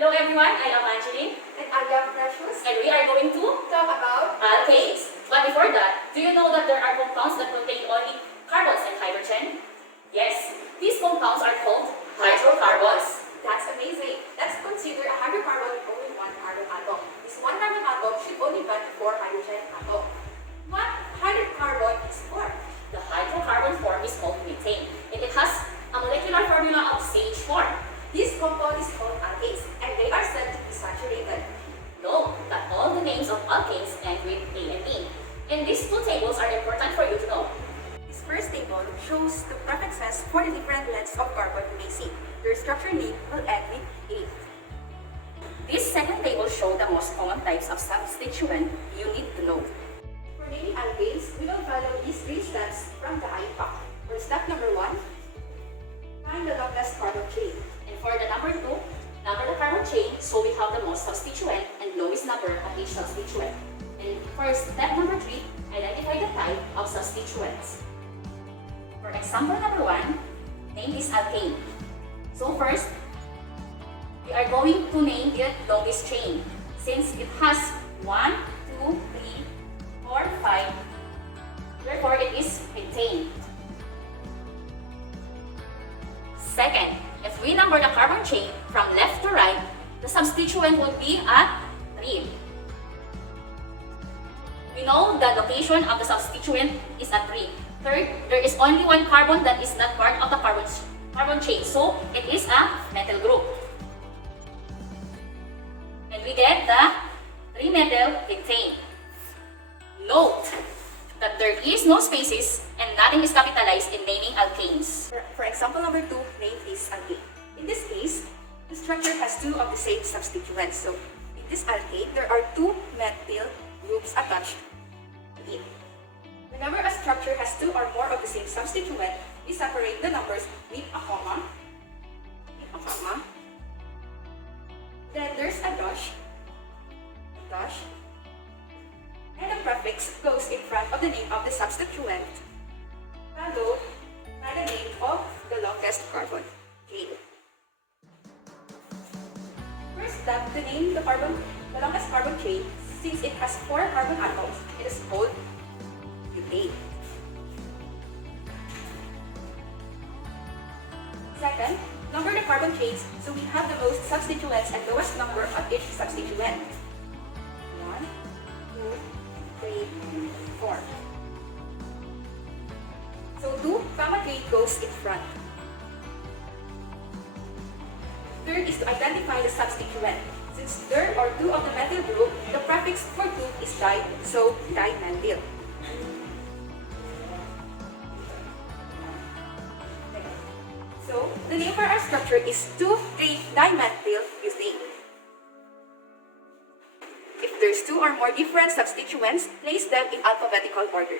Hello everyone, I am Angelene. And I am Precious. And we are going to Talk about alkanes. But before that, do you know that there are compounds that contain only carbons and hydrogen? Yes, these compounds are called hydrocarbons. That's amazing. Let's consider a hydrocarbon with only one carbon atom. This one carbon atom should only contain 4 hydrogen atoms. What hydrocarbon is formed? The hydrocarbon form is called methane, and it has a molecular formula of CH4. This compound is called alkanes, and they are said to be saturated. Note that all the names of alkanes end with A and E, and these two tables are important for you to know. This first table shows the prefixes for the different lengths of carbon you may see. Their structure name will end with A. This second table shows the most common types of substituent you need to know. For naming alkanes, we will follow these 3 steps from the IPAC. For step number 1, find the longest carbon chain. And for the number 2, number the carbon chain so we have the most substituent and lowest number of each substituent. And for step number 3, identify the type of substituents. For example number 1, name this alkane. So first, we are going to name the longest chain since it has 1, 2, 3, 4, 5. Therefore, it is methane. Second, if we number the carbon chain from left to right, the substituent would be at 3. We know the location of the substituent is at 3. Third, there is only one carbon that is not part of the carbon chain, so it is a methyl group. And we get the 3-methyl hexane. Note that there is no spaces and nothing is capitalized in naming alkanes. For example number 2, name this alkane. In this case, the structure has 2 of the same substituents. So, in this alkane, there are 2 methyl groups attached to it. Whenever a structure has 2 or more of the same substituent, we separate the numbers with a comma. Then there's a dash, and a prefix goes in front of the name of the substituent, followed by the name of the longest carbon chain. First step, to name the longest carbon chain, since it has 4 carbon atoms, it is called butane. Second, number the carbon chains so we have the most substituents and lowest number of each substituent. 1, 2, 3, 4. So 2, comma 3 goes in front. Third is to identify the substituent. Since there are 2 of the methyl group, the prefix for 2 is di, so dimethyl. So, the name for our structure is 2,3-dimethyl butane. If there's 2 or more different substituents, place them in alphabetical order.